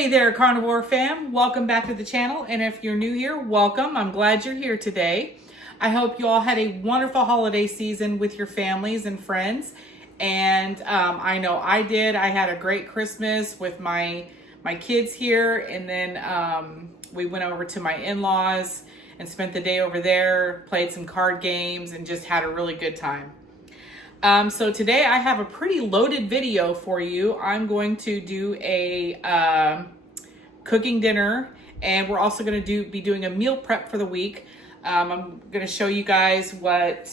Hey there, Carnivore fam. Welcome back to the channel. And if you're new here, welcome. I'm glad you're here today. I hope you all had a wonderful holiday season with your families and friends. And I know I did. I had a great Christmas with my kids here. And then we went over to my in-laws and spent the day over there, played some card games, and just had a really good time. So today I have a pretty loaded video for you. I'm going to do a cooking dinner, and we're also going to be doing a meal prep for the week. I'm going to show you guys what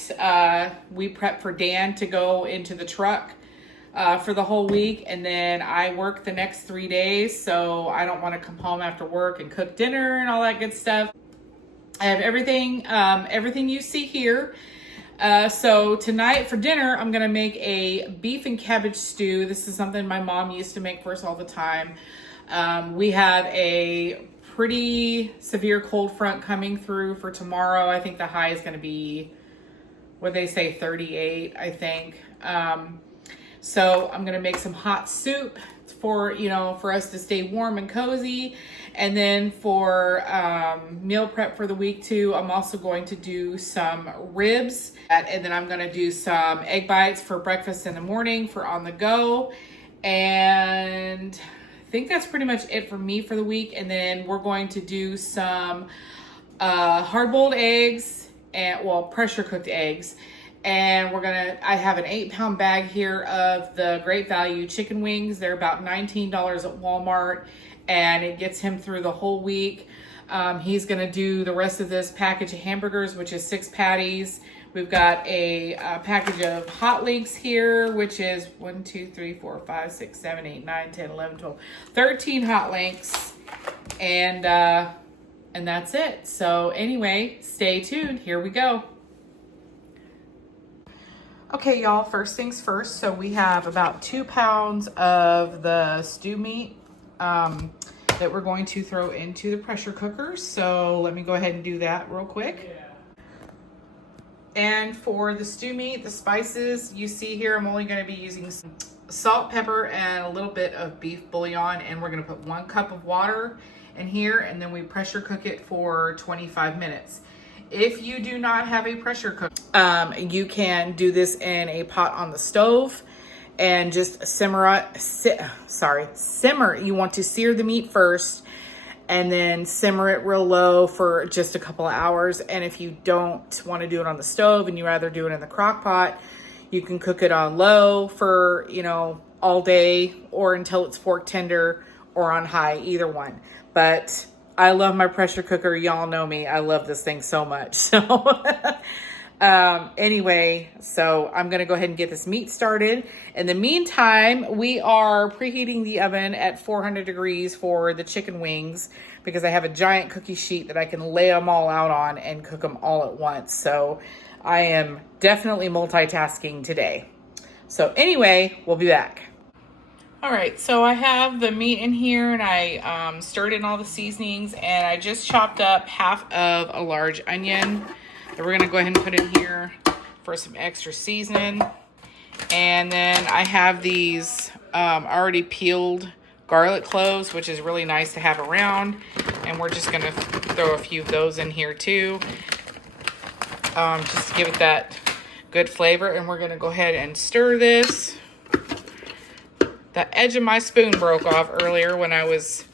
we prep for Dan to go into the truck for the whole week, and then I work the next 3 days, so I don't want to come home after work and cook dinner and all that good stuff. I have everything you see here. So tonight for dinner, I'm going to make a beef and cabbage stew. This is something my mom used to make for us all the time. We have a pretty severe cold front coming through for tomorrow. I think the high is going to be, what they say, 38, I think. So I'm going to make some hot soup for us to stay warm and cozy. And then for meal prep for the week too, I'm also going to do some ribs. And then I'm going to do some egg bites for breakfast in the morning for on the go. And I think that's pretty much it for me for the week. And then we're going to do some hard-boiled eggs and, well, pressure cooked eggs. And I have an 8-pound bag here of the Great Value chicken wings. They're about $19 at Walmart, and it gets him through the whole week. He's gonna do the rest of this package of hamburgers, which is 6 patties. We've got a package of hot links here, which is 1, 2, 3, 4, 5, 6, 7, 8, 9, 10, 11, 12, 13 hot links. And that's it. So anyway, stay tuned. Here we go. Okay, y'all, first things first. So we have about 2 pounds of the stew meat that we're going to throw into the pressure cooker. So let me go ahead and do that real quick. And for the stew meat, the spices you see here, I'm only going to be using some salt, pepper, and a little bit of beef bouillon. And we're going to put 1 cup of water in here, and then we pressure cook it for 25 minutes. If you do not have a pressure cooker, you can do this in a pot on the stove and just simmer. You want to sear the meat first and then simmer it real low for just a couple of hours. And if you don't want to do it on the stove and you rather do it in the crock pot, you can cook it on low for, all day or until it's fork tender, or on high, either one. But I love my pressure cooker. Y'all know me. I love this thing so much. So anyway, so I'm going to go ahead and get this meat started. In the meantime, we are preheating the oven at 400 degrees for the chicken wings because I have a giant cookie sheet that I can lay them all out on and cook them all at once. So I am definitely multitasking today. So anyway, we'll be back. All right, so I have the meat in here, and I stirred in all the seasonings, and I just chopped up half of a large onion that we're gonna go ahead and put in here for some extra seasoning. And then I have these already peeled garlic cloves, which is really nice to have around, and we're just gonna throw a few of those in here too, just to give it that good flavor. And we're gonna go ahead and stir this. The edge of my spoon broke off earlier when I was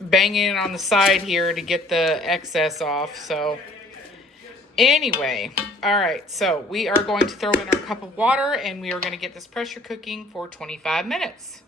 banging it on the side here to get the excess off. So anyway, all right, so we are going to throw in our cup of water, and we are going to get this pressure cooking for 25 minutes.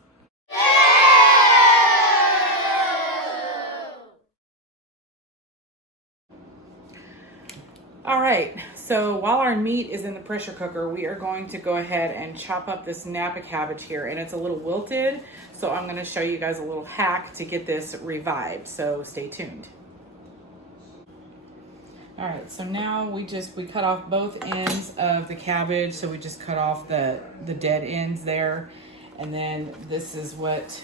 All right, so while our meat is in the pressure cooker, we are going to go ahead and chop up this Napa cabbage here, and it's a little wilted, so I'm going to show you guys a little hack to get this revived, so stay tuned. All right, so now we cut off both ends of the cabbage, so we just cut off the dead ends there, and then this is what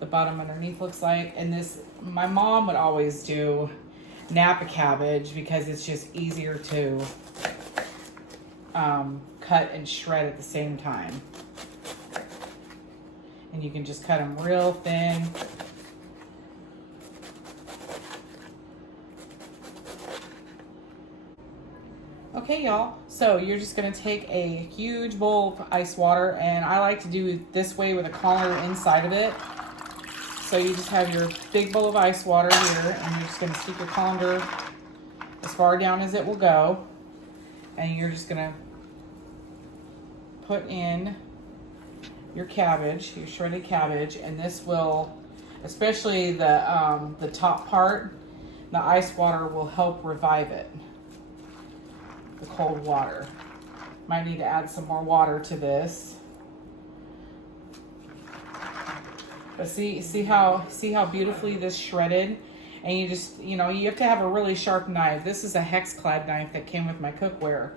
the bottom underneath looks like. And this, my mom would always do Napa cabbage because it's just easier to cut and shred at the same time. And you can just cut them real thin Okay, y'all, so you're just gonna take a huge bowl of ice water, and I like to do it this way with a colander inside of it. So you just have your big bowl of ice water here, and you're just gonna stick your colander as far down as it will go, and you're just gonna put in your cabbage, your shredded cabbage, and this will, especially the top part, the ice water will help revive it. The cold water. Might need to add some more water to this. But see how beautifully this shredded, and you just, you know, you have to have a really sharp knife. This is a hex clad knife that came with my cookware.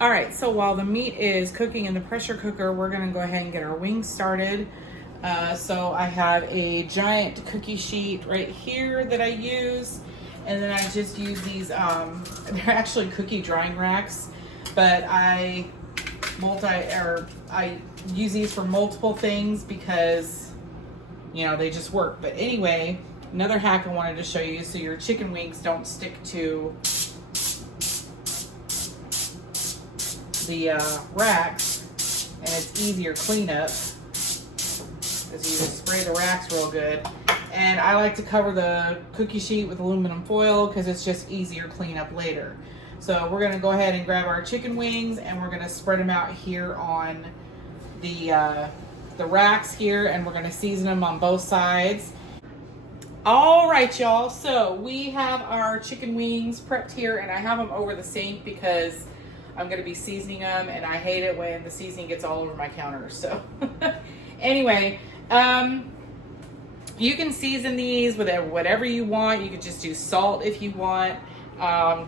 All right, so while the meat is cooking in the pressure cooker, we're gonna go ahead and get our wings started. So I have a giant cookie sheet right here that I use. And then I just use these, they're actually cookie drying racks, but I use these for multiple things because, you know, they just work. But anyway, another hack I wanted to show you so your chicken wings don't stick to the racks, and it's easier cleanup because you just spray the racks real good. And I like to cover the cookie sheet with aluminum foil because it's just easier cleanup later. So we're gonna go ahead and grab our chicken wings, and we're gonna spread them out here on the racks here, and we're gonna season them on both sides. All right, y'all, so we have our chicken wings prepped here, and I have them over the sink because I'm gonna be seasoning them, and I hate it when the seasoning gets all over my counter. So anyway, you can season these with whatever you want. You could just do salt if you want.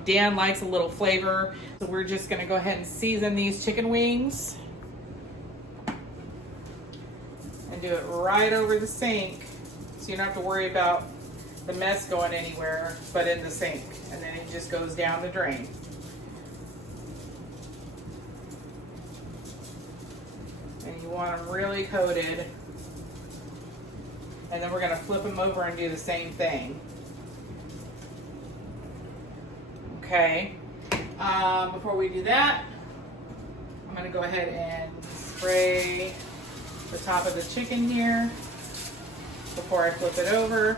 Dan likes a little flavor. So we're just gonna go ahead and season these chicken wings and do it right over the sink. So you don't have to worry about the mess going anywhere but in the sink. And then it just goes down the drain. And you want them really coated. And then we're gonna flip them over and do the same thing. Okay, before we do that, I'm gonna go ahead and spray the top of the chicken here before I flip it over.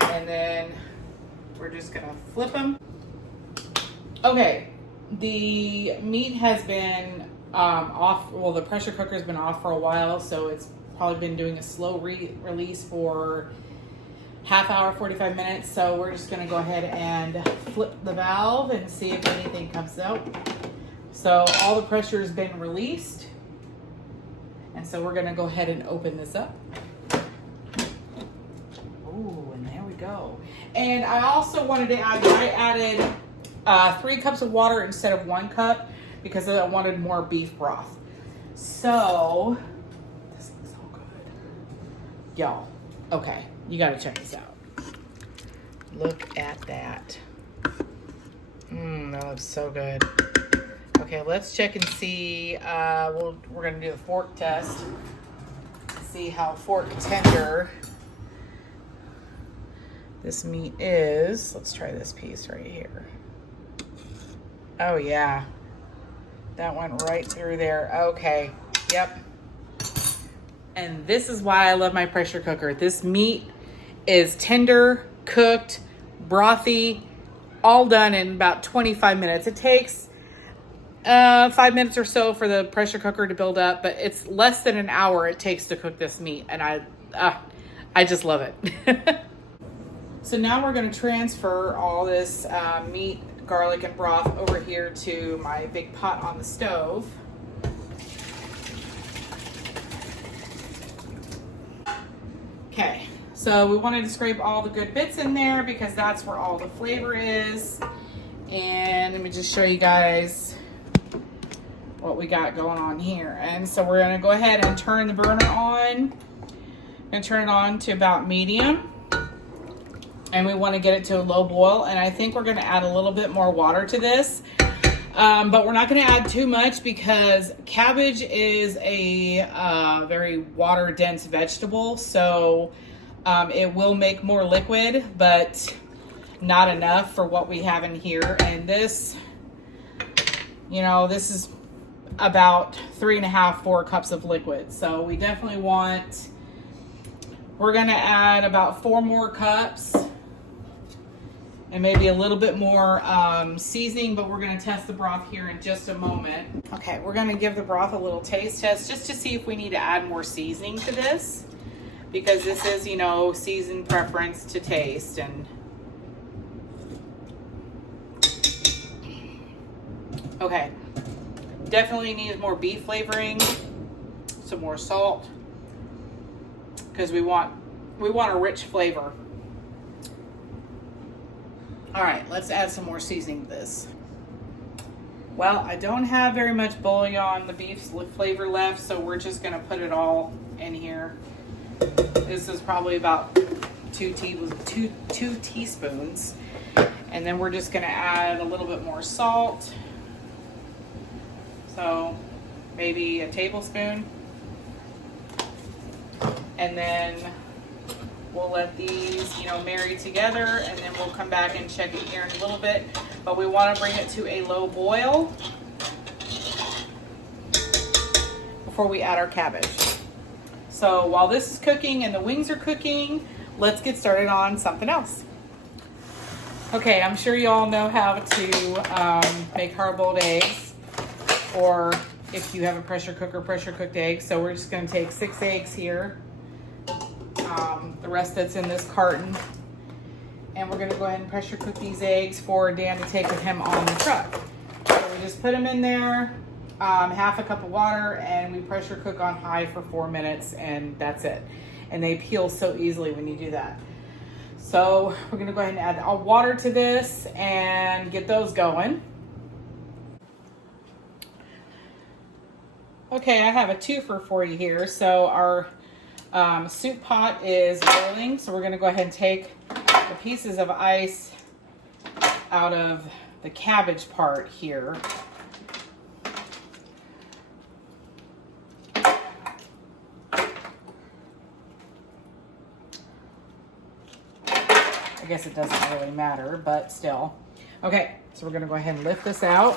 And then we're just gonna flip them. Okay, the meat has been off, well, the pressure cooker's been off for a while, so it's probably been doing a slow release for half hour, 45 minutes. So we're just gonna go ahead and flip the valve and see if anything comes out. So all the pressure has been released. And so we're gonna go ahead and open this up. Oh, and there we go. And I also wanted to add, I added 3 cups of water instead of 1 cup because I wanted more beef broth. So, this looks so good. Y'all, okay, you gotta check this out. Look at that. That looks so good. Okay, let's check and see. We're gonna do the fork test. See how fork tender this meat is. Let's try this piece right here. Oh yeah, that went right through there. Okay, yep. And this is why I love my pressure cooker. This meat is tender, cooked, brothy, all done in about 25 minutes. It takes 5 minutes or so for the pressure cooker to build up, but it's less than an hour it takes to cook this meat, and I just love it. So now we're going to transfer all this meat, garlic, and broth over here to my big pot on the stove. Okay, so we wanted to scrape all the good bits in there because that's where all the flavor is. And let me just show you guys what we got going on here. And so we're gonna go ahead and turn the burner on and turn it on to about medium. And we want to get it to a low boil. And I think we're gonna add a little bit more water to this. But we're not gonna add too much because cabbage is a very water dense vegetable. So it will make more liquid, but not enough for what we have in here. And this You know, this is about 3.5, 4 cups of liquid. So we definitely want, we're gonna add about 4 more cups and maybe a little bit more seasoning, but we're gonna test the broth here in just a moment. Okay, we're gonna give the broth a little taste test just to see if we need to add more seasoning to this, because this is, you know, season preference to taste. And okay, definitely needs more beef flavoring, some more salt, because we want a rich flavor. All right, let's add some more seasoning to this. Well, I don't have very much bouillon, the beef flavor left, so we're just gonna put it all in here. This is probably about 2 teaspoons. And then we're just gonna add a little bit more salt. So maybe a tablespoon. And then we'll let these, you know, marry together, and then we'll come back and check it here in a little bit. But we want to bring it to a low boil before we add our cabbage. So while this is cooking and the wings are cooking, let's get started on something else. Okay, I'm sure you all know how to make hard-boiled eggs, or if you have a pressure cooker, pressure cooked eggs. So we're just going to take 6 eggs here. The rest that's in this carton, and we're going to go ahead and pressure cook these eggs for Dan to take with him on the truck. So we just put them in there, half a cup of water, and we pressure cook on high for 4 minutes, and that's it. And they peel so easily when you do that. So we're going to go ahead and add water to this and get those going. Okay, I have a twofer for you here. So our soup pot is boiling, so we're going to go ahead and take the pieces of ice out of the cabbage part here. I guess it doesn't really matter, but still. Okay, so we're going to go ahead and lift this out.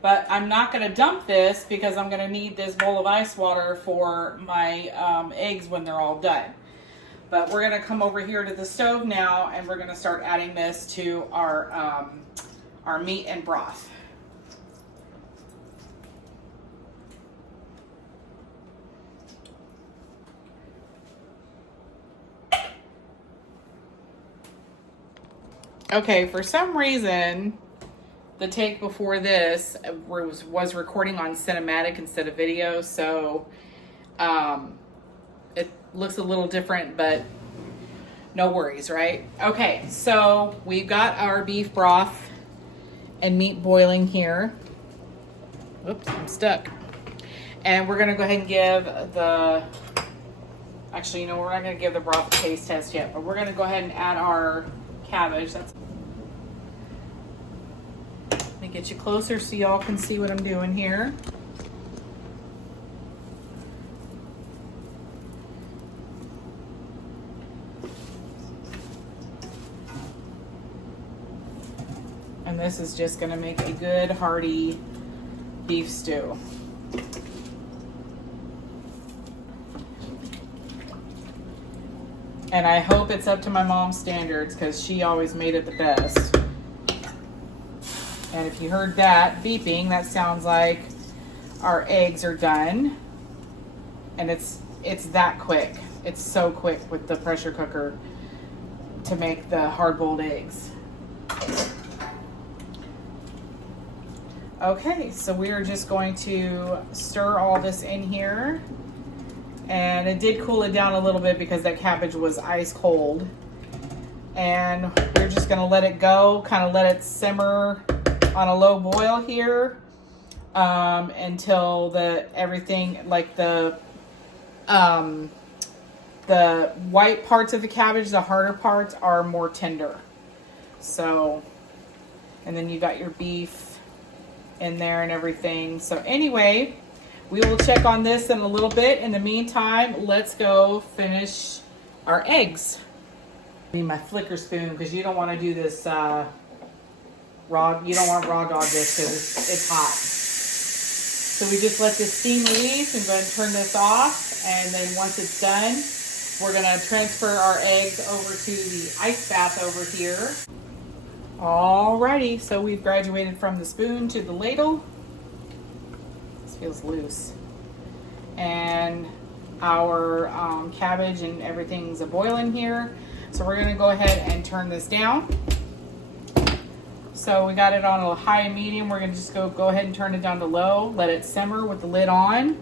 But I'm not going to dump this because I'm going to need this bowl of ice water for my eggs when they're all done. But we're going to come over here to the stove now, and we're going to start adding this to our meat and broth. Okay, for some reason, the take before this was recording on cinematic instead of video, so it looks a little different, but no worries, right? Okay, so we've got our beef broth and meat boiling here. Oops, I'm stuck. And we're gonna go ahead and give actually, you know, we're not gonna give the broth a taste test yet, but we're gonna go ahead and add our cabbage. Let me get you closer so y'all can see what I'm doing here. And this is just going to make a good hearty beef stew. And I hope it's up to my mom's standards, because she always made it the best. And if you heard that beeping, that sounds like our eggs are done. And it's that quick. It's so quick with the pressure cooker to make the hard-boiled eggs. Okay, so we are just going to stir all this in here. And it did cool it down a little bit because that cabbage was ice cold. And we're just gonna let it go, kind of let it simmer on a low boil here until everything, like the white parts of the cabbage, the harder parts, are more tender. So, and then you got your beef in there and everything. So anyway, We will check on this in a little bit. In the meantime, let's go finish our eggs. I need my flicker spoon because you don't want to do this you don't want raw dog this because it's hot. So we just let this steam release and go ahead and turn this off. And then once it's done, we're gonna transfer our eggs over to the ice bath over here. Alrighty, so we've graduated from the spoon to the ladle. This feels loose. And our cabbage and everything's a boiling here. So we're gonna go ahead and turn this down. So we got it on a high and medium. We're gonna just go ahead and turn it down to low, let it simmer with the lid on.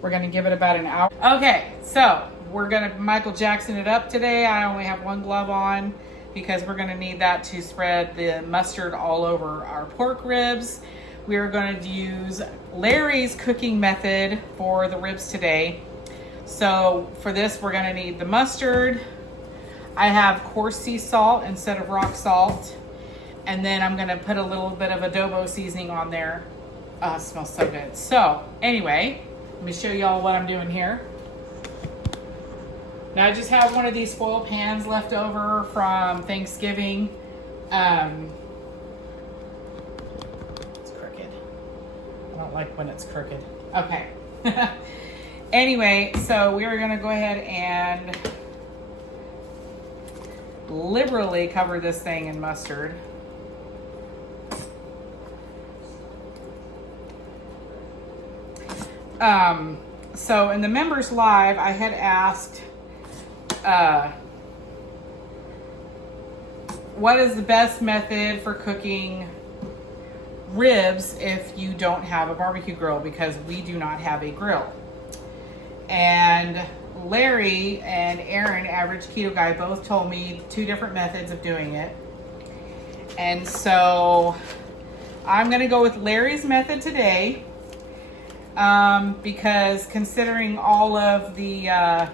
We're gonna give it about an hour. Okay, so we're gonna Michael Jackson it up today. I only have one glove on because we're gonna need that to spread the mustard all over our pork ribs. We are going to use Larry's cooking method for the ribs today. So for this, we're gonna need the mustard. I have coarse sea salt instead of rock salt. And then I'm gonna put a little bit of adobo seasoning on there. It smells so good. So anyway, let me show y'all what I'm doing here. Now I just have one of these foil pans left over from Thanksgiving. It's crooked. I don't like when it's crooked. Okay. Anyway, so we are gonna go ahead and liberally cover this thing in mustard. So in the members live, I had asked, what is the best method for cooking ribs if you don't have a barbecue grill? Because we do not have a grill. And Larry and Aaron, Average Keto Guy, both told me 2 different methods of doing it. And so I'm gonna go with Larry's method today. Because considering all of the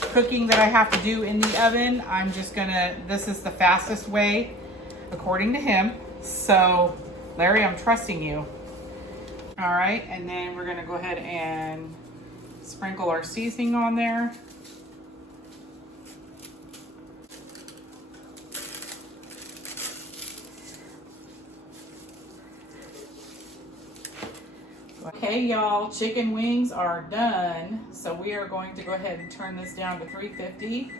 cooking that I have to do in the oven, I'm just this is the fastest way according to him. So Larry, I'm trusting you. All right, and then we're gonna go ahead and sprinkle our seasoning on there. Okay, y'all, chicken wings are done. So we are going to go ahead and turn this down to 350.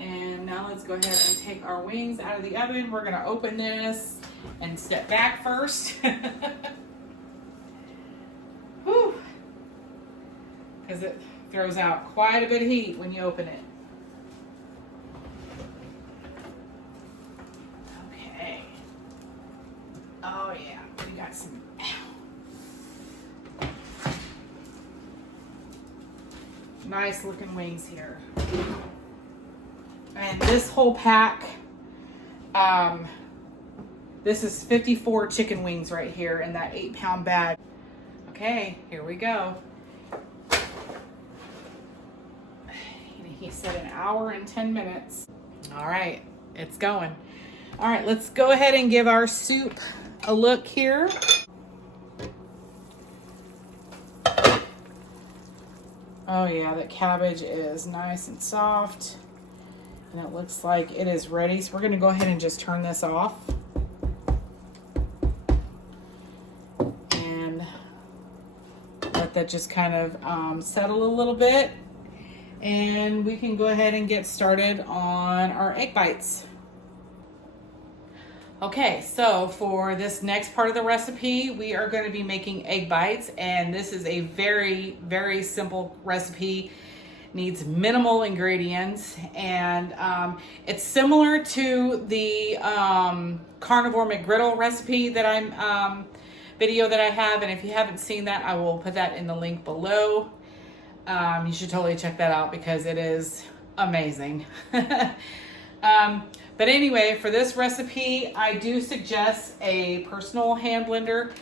And now let's go ahead and take our wings out of the oven. We're gonna open this and step back first. Whew. Because it throws out quite a bit of heat when you open it. Okay. Oh yeah. We got some nice looking wings here. And this whole pack, this is 54 chicken wings right here in that 8-pound bag. Okay, here we go. He said an hour and 10 minutes. All right, it's going. All right, let's go ahead and give our soup a look here. Oh yeah, that cabbage is nice and soft. And it looks like it is ready. So we're gonna go ahead and just turn this off. And let that just kind of settle a little bit. And we can go ahead and get started on our egg bites. Okay, so for this next part of the recipe, we are going to be making egg bites, and this is a very, very simple recipe. Needs minimal ingredients, and it's similar to the Carnivore McGriddle recipe that video that I have, and if you haven't seen that, I will put that in the link below. You should totally check that out because it is amazing. But anyway, for this recipe, I do suggest a personal hand blender.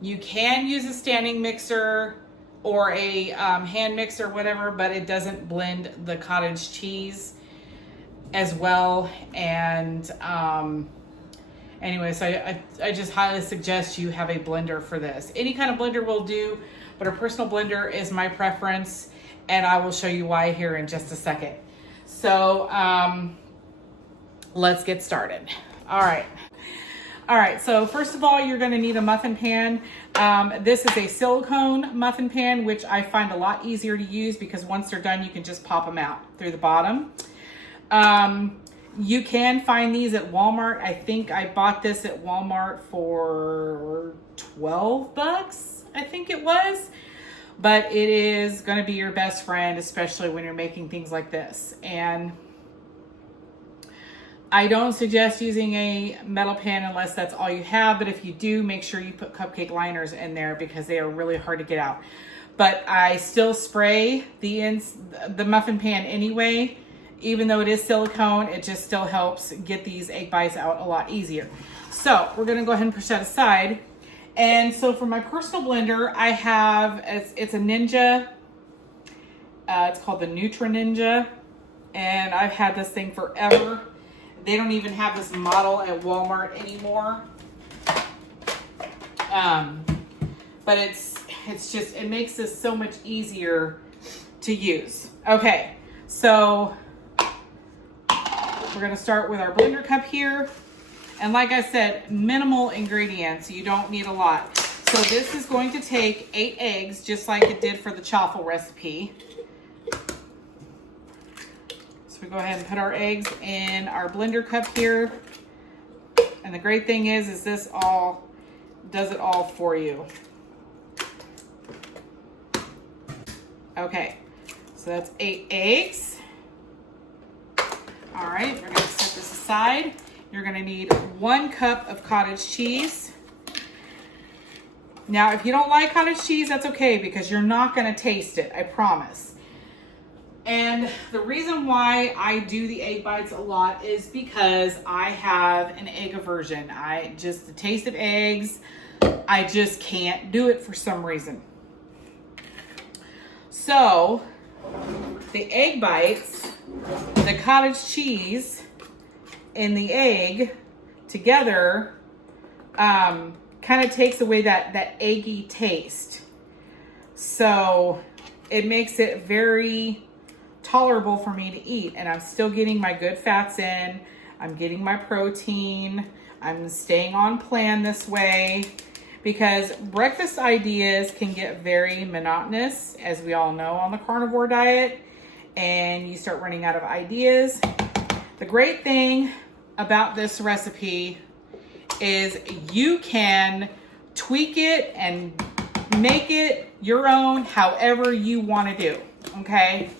You can use a standing mixer or a hand mixer, whatever, but it doesn't blend the cottage cheese as well. And Anyway, so I just highly suggest you have a blender for this. Any kind of blender will do, but a personal blender is my preference, and I will show you why here in just a second. So let's get started. All right, so first of all, you're gonna need a muffin pan. This is a silicone muffin pan, which I find a lot easier to use because once they're done, you can just pop them out through the bottom. You can find these at Walmart. I think I bought this at Walmart for 12 bucks, I think it was. But it is gonna be your best friend, especially when you're making things like this. And I don't suggest using a metal pan unless that's all you have, but if you do, make sure you put cupcake liners in there because they are really hard to get out. But I still spray the muffin pan anyway. Even though it is silicone, it just still helps get these egg bites out a lot easier. So we're gonna go ahead and push that aside. And so for my personal blender, I have, it's a Ninja. It's called the Nutra Ninja. And I've had this thing forever. They don't even have this model at Walmart anymore. But it's just, it makes this so much easier to use. Okay, so we're gonna start with our blender cup here. And like I said, minimal ingredients, you don't need a lot. So this is going to take 8 eggs, just like it did for the chaffle recipe. So we go ahead and put our eggs in our blender cup here. And the great thing is this all does it all for you. Okay, so that's 8 eggs. All right, we're gonna set this aside. You're gonna need 1 cup of cottage cheese. Now, if you don't like cottage cheese, that's okay because you're not gonna taste it, I promise. And the reason why I do the egg bites a lot is because I have an egg aversion. The taste of eggs, I just can't do it for some reason. So, the egg bites, the cottage cheese, and the egg together kind of takes away that eggy taste. So it makes it very tolerable for me to eat, and I'm still getting my good fats in. I'm getting my protein. I'm staying on plan this way because breakfast ideas can get very monotonous, as we all know, on the carnivore diet, and you start running out of ideas. The great thing about this recipe is you can tweak it and make it your own however you want to do, okay?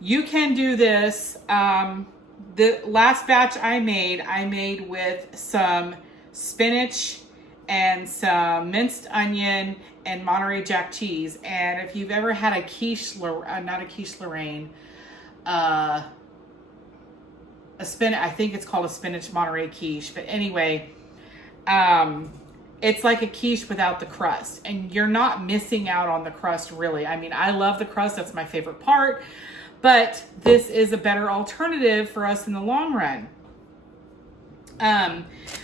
You can do this. The last batch I made with some spinach and some minced onion and Monterey Jack cheese. And if you've ever had a quiche, not a quiche Lorraine, I think it's called a spinach Monterey quiche. But anyway, it's like a quiche without the crust. And you're not missing out on the crust, really. I mean, I love the crust. That's my favorite part. But this is a better alternative for us in the long run.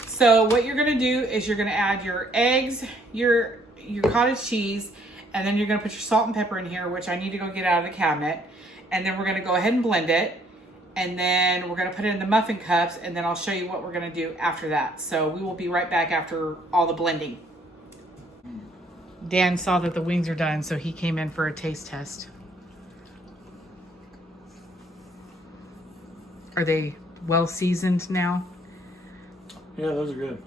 So what you're going to do is you're going to add your eggs, your cottage cheese, and then you're going to put your salt and pepper in here, which I need to go get out of the cabinet. And then we're going to go ahead and blend it. And then we're going to put it in the muffin cups, and then I'll show you what we're going to do after that. So we will be right back after all the blending. Dan saw that the wings are done, so he came in for a taste test. Are they well seasoned now? Yeah, those are good.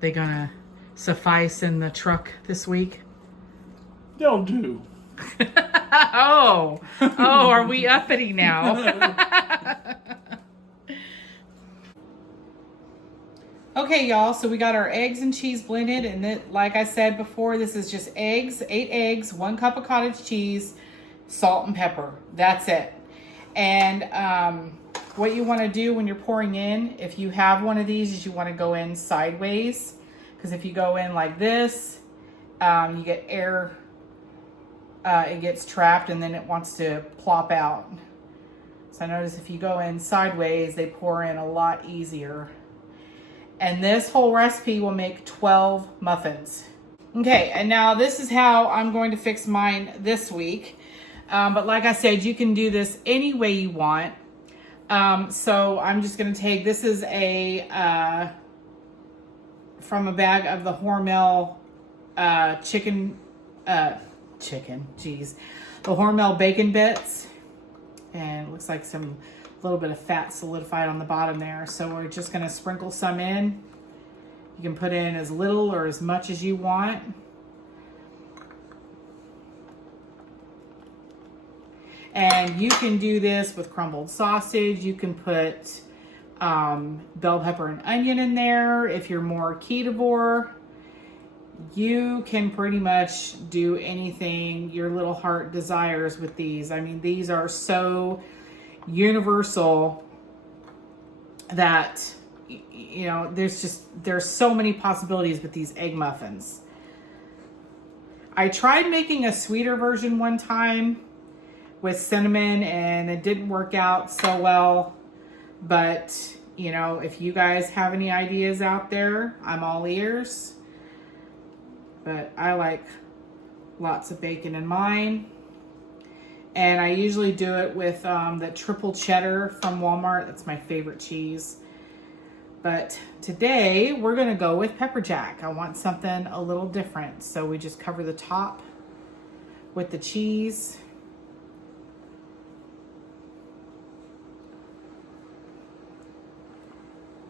They gonna suffice in the truck this week? They'll do. Oh, are we uppity now? Okay, y'all, so we got our eggs and cheese blended, and like I said before, this is just eggs, 8 eggs, 1 cup of cottage cheese, salt and pepper. That's it. And what you want to do when you're pouring in, if you have one of these, is you want to go in sideways, because if you go in like this, you get air, it gets trapped, and then it wants to plop out. So So I notice if you go in sideways, they pour in a lot easier. And this whole recipe will make 12 muffins. Okay, and now this is how I'm going to fix mine this week. But like I said, you can do this any way you want. So I'm just going to take, this is from a bag of the Hormel the Hormel bacon bits. And it looks like some little bit of fat solidified on the bottom there. So we're just going to sprinkle some in. You can put in as little or as much as you want. And you can do this with crumbled sausage. You can put bell pepper and onion in there. If you're more ketovore, you can pretty much do anything your little heart desires with these. I mean, these are so universal that, you know, there's so many possibilities with these egg muffins. I tried making a sweeter version one time with cinnamon and it didn't work out so well, but you know, if you guys have any ideas out there, I'm all ears. But I like lots of bacon in mine. And I usually do it with the triple cheddar from Walmart. That's my favorite cheese. But today we're gonna go with pepper jack. I want something a little different. So we just cover the top with the cheese.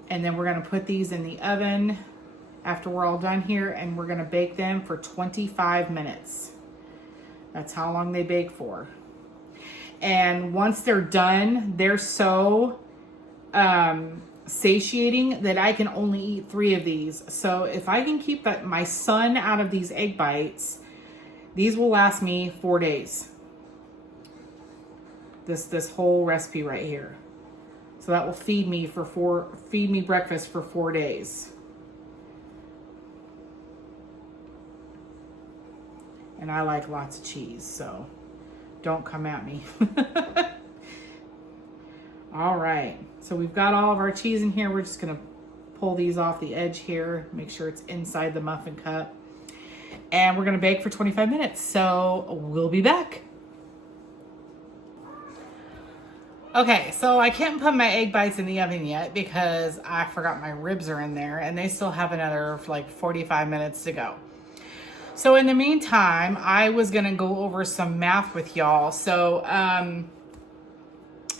And then we're gonna put these in the oven after we're all done here, and we're gonna bake them for 25 minutes. That's how long they bake for. And once they're done, they're so satiating that I can only eat 3 of these. So if I can keep my son out of these egg bites, these will last me 4 days. This whole recipe right here. So that will feed me breakfast for 4 days. And I like lots of cheese, so don't come at me. All right, so we've got all of our cheese in here. We're just gonna pull these off the edge here, make sure it's inside the muffin cup. And we're gonna bake for 25 minutes, so we'll be back. Okay, so I can't put my egg bites in the oven yet because I forgot my ribs are in there and they still have another like 45 minutes to go. So in the meantime, I was gonna go over some math with y'all. So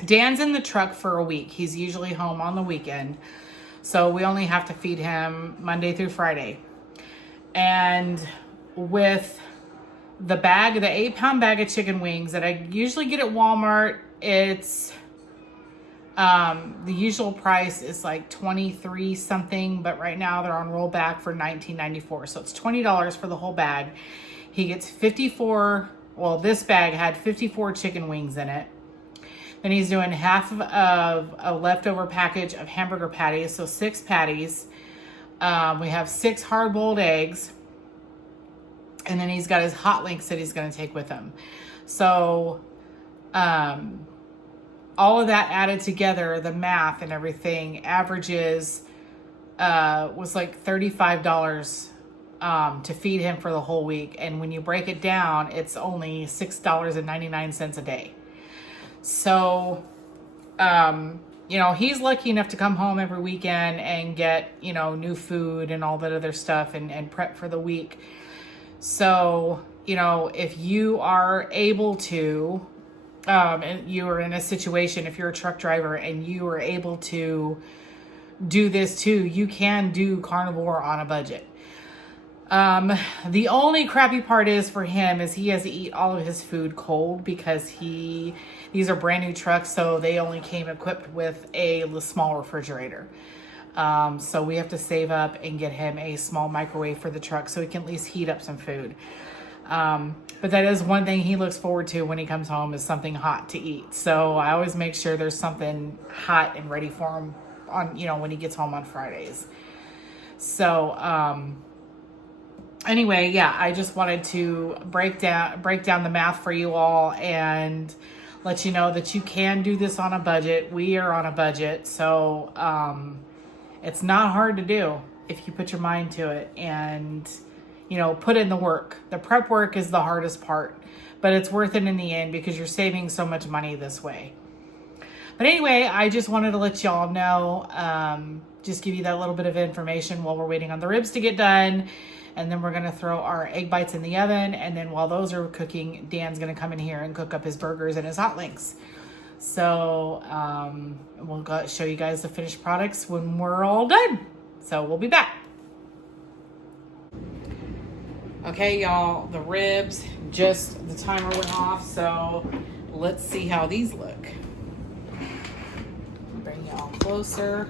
Dan's in the truck for a week. He's usually home on the weekend. So we only have to feed him Monday through Friday. And with the 8-pound bag of chicken wings that I usually get at Walmart, it's the usual price is like $23 something, but right now they're on rollback for $19.94. So it's $20 for the whole bag. He gets 54, well, this bag had 54 chicken wings in it. Then he's doing half of a leftover package of hamburger patties, so 6 patties. We have 6 hard-boiled eggs. And then he's got his hot links that he's going to take with him. So, all of that added together, the math and everything averages, was like $35 to feed him for the whole week. And when you break it down, it's only $6.99 a day. So, you know, he's lucky enough to come home every weekend and get, you know, new food and all that other stuff and prep for the week. So, you know, if you are able to, and you are in a situation, if you're a truck driver and you are able to do this too, you can do carnivore on a budget. The only crappy part is for him is he has to eat all of his food cold because these are brand new trucks. So they only came equipped with a small refrigerator. So we have to save up and get him a small microwave for the truck so he can at least heat up some food. But that is one thing he looks forward to when he comes home is something hot to eat. So I always make sure there's something hot and ready for him on, you know, when he gets home on Fridays. So, anyway, yeah, I just wanted to break down the math for you all and let you know that you can do this on a budget. We are on a budget, so it's not hard to do if you put your mind to it and, you know, put in the work. The prep work is the hardest part, but it's worth it in the end because you're saving so much money this way. But anyway, I just wanted to let y'all know, just give you that little bit of information while we're waiting on the ribs to get done. And then we're going to throw our egg bites in the oven. And then while those are cooking, Dan's going to come in here and cook up his burgers and his hot links. So we'll show you guys the finished products when we're all done. So we'll be back. Okay, y'all, the ribs, just the timer went off. So let's see how these look. Bring y'all closer.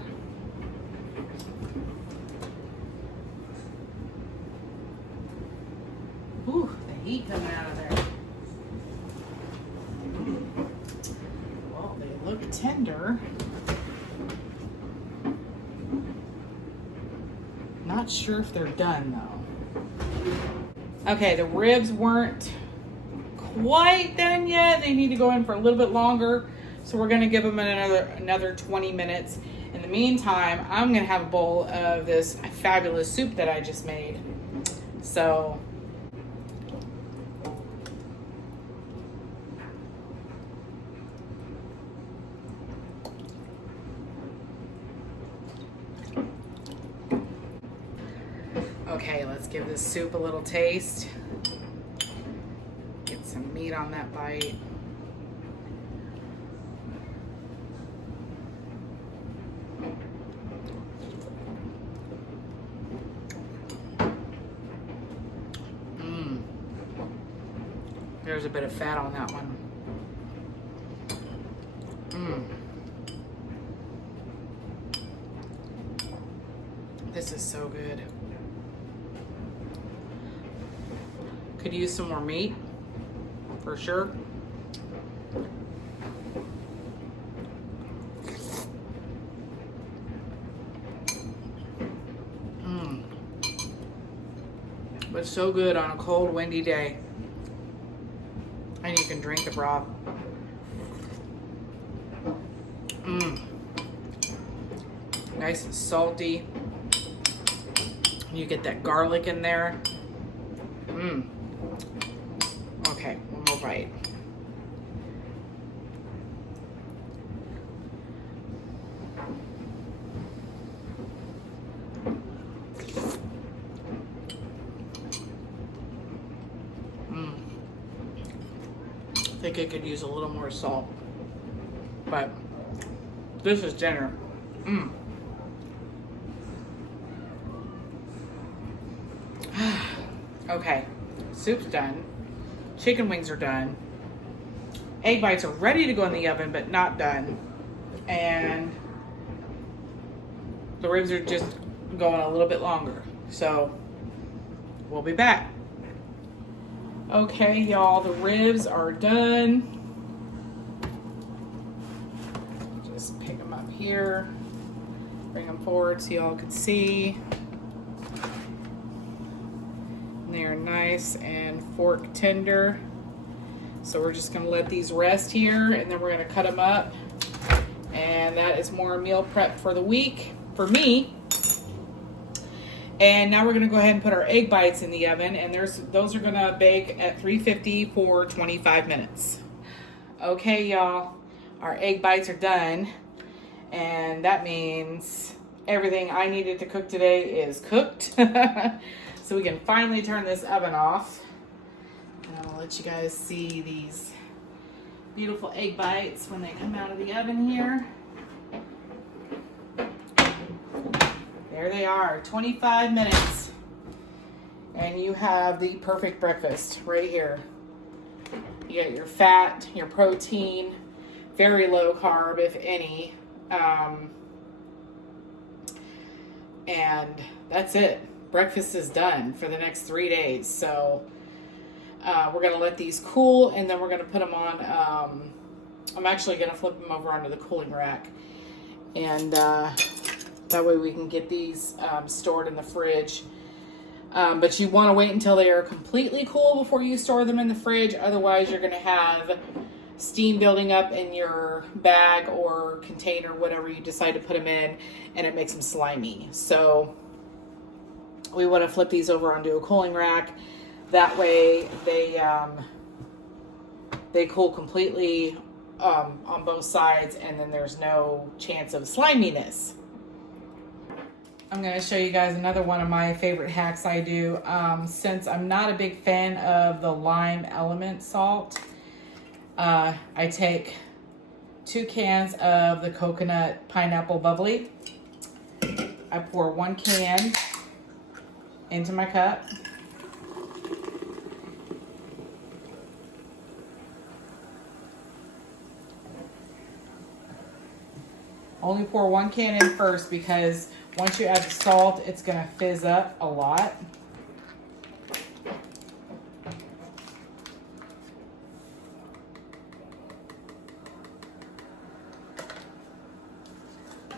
Ooh, the heat coming out of there. Well, they look tender. Not sure if they're done though. Okay, the ribs weren't quite done yet. They need to go in for a little bit longer. So we're gonna give them another 20 minutes. In the meantime, I'm gonna have a bowl of this fabulous soup that I just made. So, okay, let's give this soup a little taste. Get some meat on that bite. There's a bit of fat on that one. This is so good. Could use some more meat, for sure. But so good on a cold, windy day. And you can drink the broth. Nice and salty. You get that garlic in there. Okay, one more bite. I think it could use a little more salt, but this is dinner. Okay, soup's done. Chicken wings are done. Egg bites are ready to go in the oven, but not done. And the ribs are just going a little bit longer. So we'll be back. Okay, y'all, the ribs are done. Just pick them up here. Bring them forward so y'all can see. And they are nice and fork tender. So we're just gonna let these rest here and then we're gonna cut them up. And that is more meal prep for the week for me. And now we're gonna go ahead and put our egg bites in the oven, and those are gonna bake at 350 for 25 minutes. Okay, y'all, our egg bites are done, and that means everything I needed to cook today is cooked. So we can finally turn this oven off. And I'm gonna let you guys see these beautiful egg bites when they come out of the oven here. There they are, 25 minutes. And you have the perfect breakfast right here. You get your fat, your protein, very low carb, if any. And that's it. Breakfast is done for the next 3 days. So we're gonna let these cool and then we're gonna put them on, I'm actually gonna flip them over onto the cooling rack. And that way we can get these stored in the fridge. But you want to wait until they are completely cool before you store them in the fridge. Otherwise, you're going to have steam building up in your bag or container, whatever you decide to put them in, and it makes them slimy. So we want to flip these over onto a cooling rack. That way they cool completely on both sides, and then there's no chance of sliminess. I'm going to show you guys another one of my favorite hacks I do. Since I'm not a big fan of the lime element salt, I take 2 cans of the coconut pineapple bubbly. I pour 1 can into my cup. Only pour 1 can in first, because once you add the salt, it's going to fizz up a lot.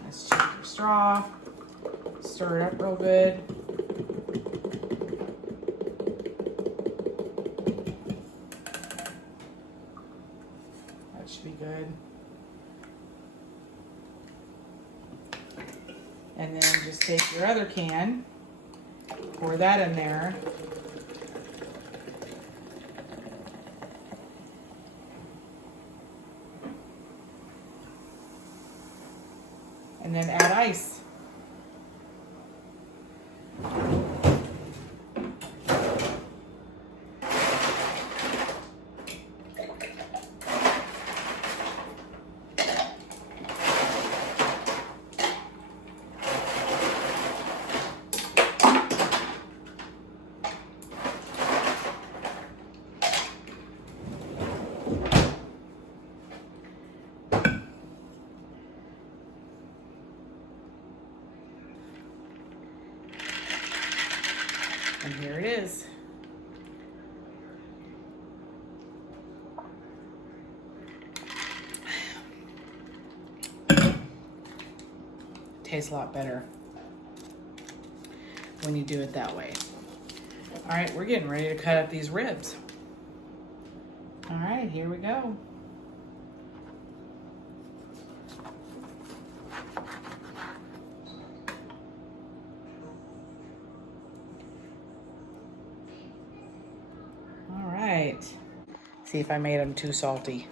Let's check your straw. Stir it up real good. That should be good. And then just take your other can, pour that in there. And then add ice. And here it is. Tastes a lot better when you do it that way. All right, we're getting ready to cut up these ribs. All right, here we go. See if I made them too salty.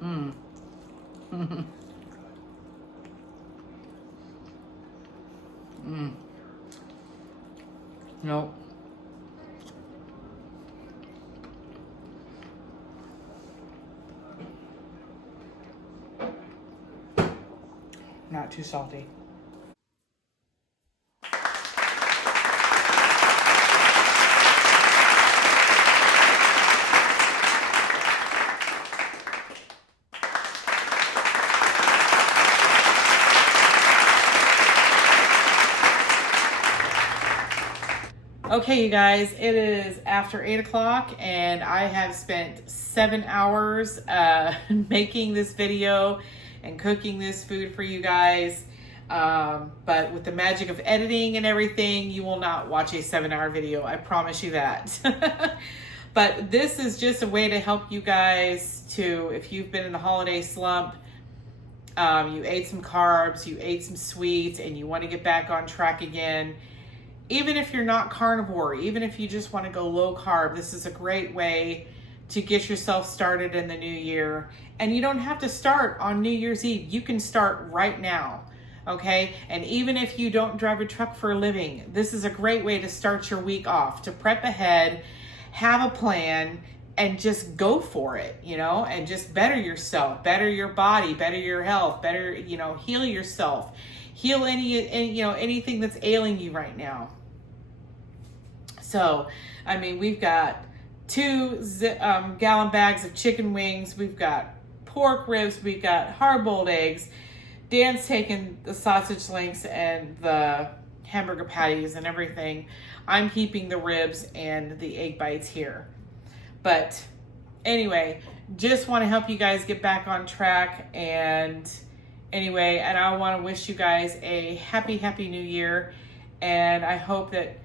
Mmm. Mmm. Nope. Not too salty. Okay, you guys, it is after 8 o'clock and I have spent 7 hours making this video and cooking this food for you guys. But with the magic of editing and everything, you will not watch a 7-hour video. I promise you that. But this is just a way to help you guys to, if you've been in the holiday slump, you ate some carbs, you ate some sweets, and you want to get back on track again. Even if you're not carnivore, even if you just want to go low carb, this is a great way to get yourself started in the new year. And you don't have to start on New Year's Eve. You can start right now, okay? And even if you don't drive a truck for a living, this is a great way to start your week off, to prep ahead, have a plan, and just go for it, you know, and just better yourself, better your body, better your health, better, you know, heal yourself, heal any you know, anything that's ailing you right now. So, I mean, we've got 2 gallon bags of chicken wings. We've got pork ribs. We've got hard-boiled eggs. Dan's taken the sausage links and the hamburger patties and everything. I'm keeping the ribs and the egg bites here. But anyway, just want to help you guys get back on track and anyway, and I want to wish you guys a happy, happy new year. And I hope that,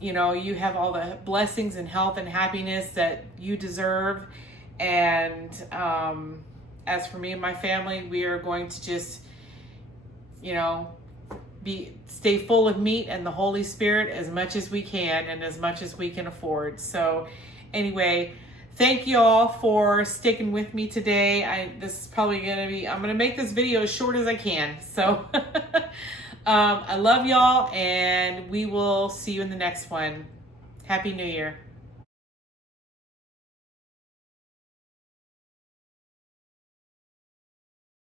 you know, you have all the blessings and health and happiness that you deserve. And as for me and my family, we are going to just, you know, stay full of meat and the Holy Spirit as much as we can and as much as we can afford. So anyway, thank you all for sticking with me today. This is probably going to be, I'm going to make this video as short as I can. So I love y'all, and we will see you in the next one. Happy New Year.